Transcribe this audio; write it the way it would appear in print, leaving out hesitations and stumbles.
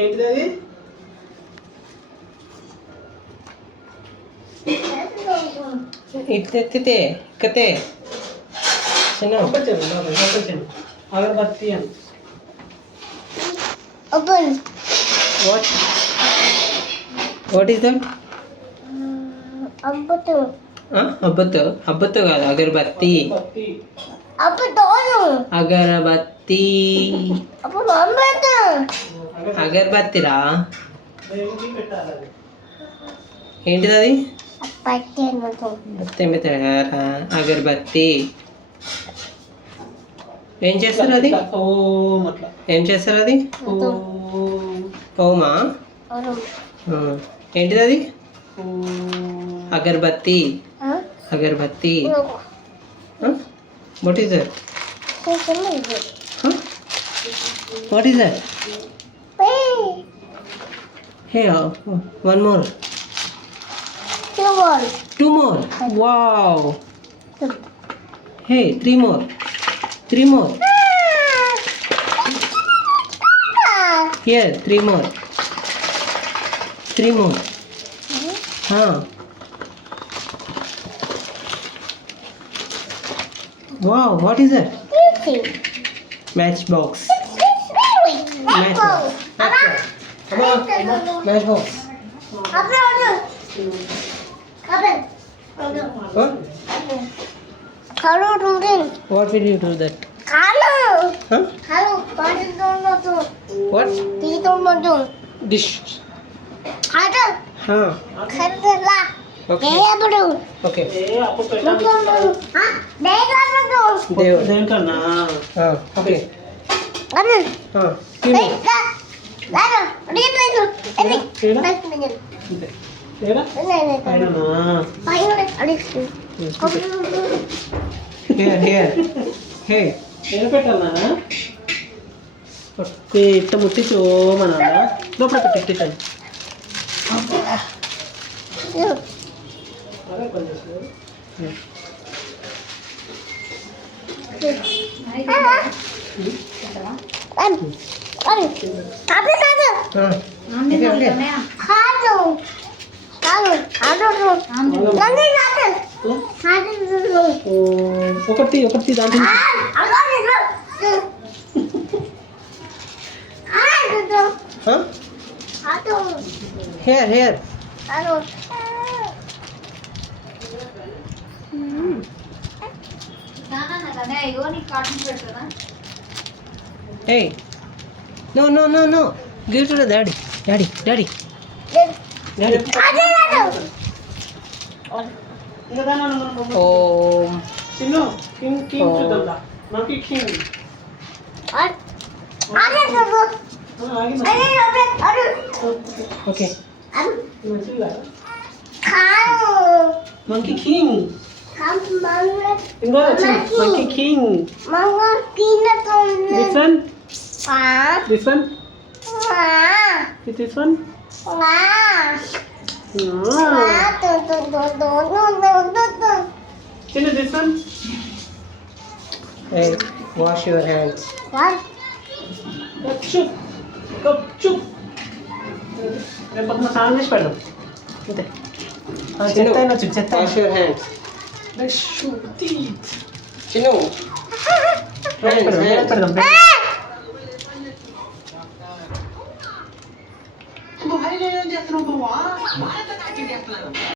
ఏంటిది అది? ఇటు ఎత్తితే ఎక్కతే చిన్న అగరబత్తి అని. What is that? అబ్బతో అబ్బతో కాదు, అగరబత్తి. అగరబత్తి అగరబత్తిరా. ఏంటిది అది? అగరబత్తి. ఏం చేస్తారు అది? ఏం చేస్తారు అది? ఓమా. ఏంటిది అది? అగరబత్తి. అగరబత్తి. What is that? What is that? Hey, one more. Two more. Wow. Hey, three more. Three more. Here, three more. Three more. Wow, what is that? Matchbox. Matchbox. Matchbox. What? What will you do that? Huh? What? Dish. Huh. Okay. Okay. దేనికన్నా? Okay. Here, here. Hey. పెట్టన్నా ఇట్ట ముట్టించు మన లోపల పెట్టించండి. ఒకటి ఒకటి దాంట్లో Here, here. Hey. No, no, no, no. Give it to the daddy. Daddy, daddy. Daddy. Oh. Chinnu king king చూద్దాం. మనకి king. Okay. Monkey King. ఇంకో Monkey King. This one. This one. This one. Chinu, this one. Hey, wash your hands. Chup. Chup. రేపు పొద్దున స్నానం చేసి పెడదాం అంతే. చెత్త అయినా చెత్త. Wash your hands. Brush your teeth. Chinu. పెడదాం. నువ్వు చేస్తున్నావు బావా?